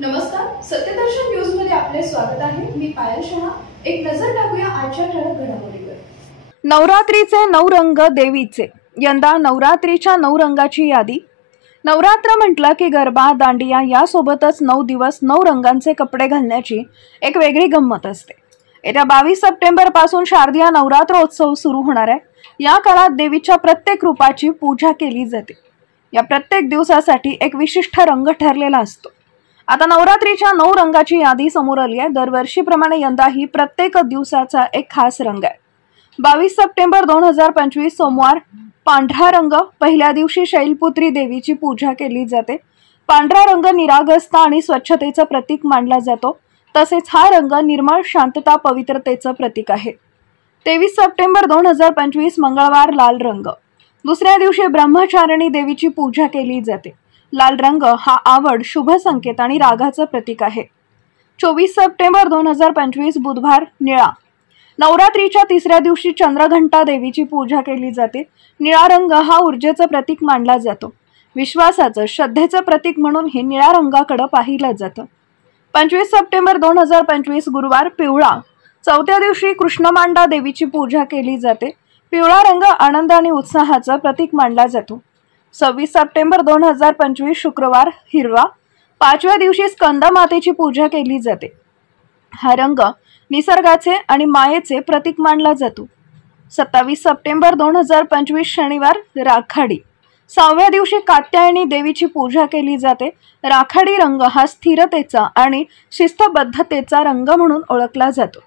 नमस्कार, सत्यदर्शन न्यूज मध्ये आपले स्वागत आहे। मी पायल शहा। एक नजर टाकूया आजच्या ठळक घडामोडीवर। नवरात्रीचे 9 रंग देवीचे। यंदा नवरात्रीच्या 9 रंगाची यादी। नवरात्र म्हटलं की गरबा, दांडिया यासोबतच 9 दिवस 9 रंगांचे कपडे घालण्याची एक वेगळी गंमत असते। येत्या 22 सप्टेंबर पासून शारदीय नवरात्रोत्सव सुरू होणार आहे। या काळात देवीच्या प्रत्येक रूपाची पूजा केली जाते। या प्रत्येक दिवसासाठी एक विशिष्ट रंग ठरलेला असतो। आता नवरात्रीच्या 9 रंगाची यादी समोर आली आहे। दरवर्षीप्रमाणे यंदाही प्रत्येक दिवसाचा एक खास रंग आहे। 22 सप्टेंबर 2025 सोमवार पांढरा रंग। पहिल्या दिवशी शैलपुत्री देवीची पूजा केली जाते। पांढरा रंग निरागसता आणि स्वच्छतेचं प्रतीक मानला जातो। तसेच हा रंग निर्मळ, शांतता, पवित्रतेचं प्रतीक आहे। 23 सप्टेंबर 2025 मंगळवार लाल रंग। दुसऱ्या दिवशी ब्रह्मचारिणी देवीची पूजा केली जाते। लाल रंग हा आवड, शुभ संकेत आणि रागाचं प्रतीक आहे। 24 सप्टेंबर 2025 बुधवार निळा। नवरात्रीच्या तिसऱ्या दिवशी चंद्रघंटा देवीची पूजा केली जाते। निळा रंग हा ऊर्जेचं प्रतीक मानला जातो। विश्वासाचं, श्रद्धेचं प्रतीक म्हणून हे निळ्या रंगाकडे पाहिलं जातं। 25 सप्टेंबर 2025 गुरुवार पिवळा। चौथ्या दिवशी कृष्णमांडा देवीची पूजा केली जाते। पिवळा रंग आनंद आणि उत्साहाचं प्रतीक मानला जातो। 26 सप्टेंबर 2025 शुक्रवार हिरवा। 5व्या दिवशी स्कंद मातेची पूजा केली जाते। हा रंग निसर्गाचे आणि मायेचे प्रतीक मानला जातो। 27 सप्टेंबर 2025 शनिवार राखाडी। 6व्या दिवशी कात्यायनी देवीची पूजा केली जाते। राखाडी रंग हा स्थिरतेचा आणि शिस्तबद्धतेचा रंग म्हणून ओळखला जातो।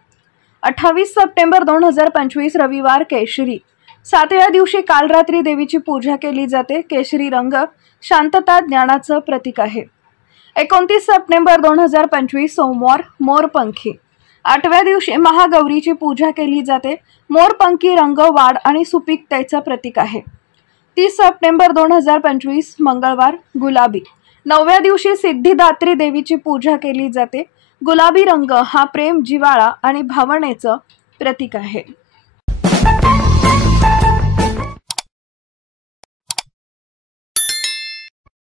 28 सप्टेंबर 2025 रविवार केशरी। 7व्या दिवशी काल रात्री देवीची पूजा केली जाते। केशरी रंग शांतता, ज्ञानाचं प्रतीक आहे। 29 सप्टेंबर 2025 सोमवार मोरपंखी। 8व्या दिवशी महागौरीची पूजा केली जाते। मोरपंखी रंग वाढ आणि सुपीकतेचं प्रतीक आहे। 30 सप्टेंबर 2025 मंगळवार गुलाबी। 9व्या दिवशी सिद्धिदात्री देवीची पूजा केली जाते। गुलाबी रंग हा प्रेम, जिव्हाळा आणि भावनेचं प्रतीक आहे।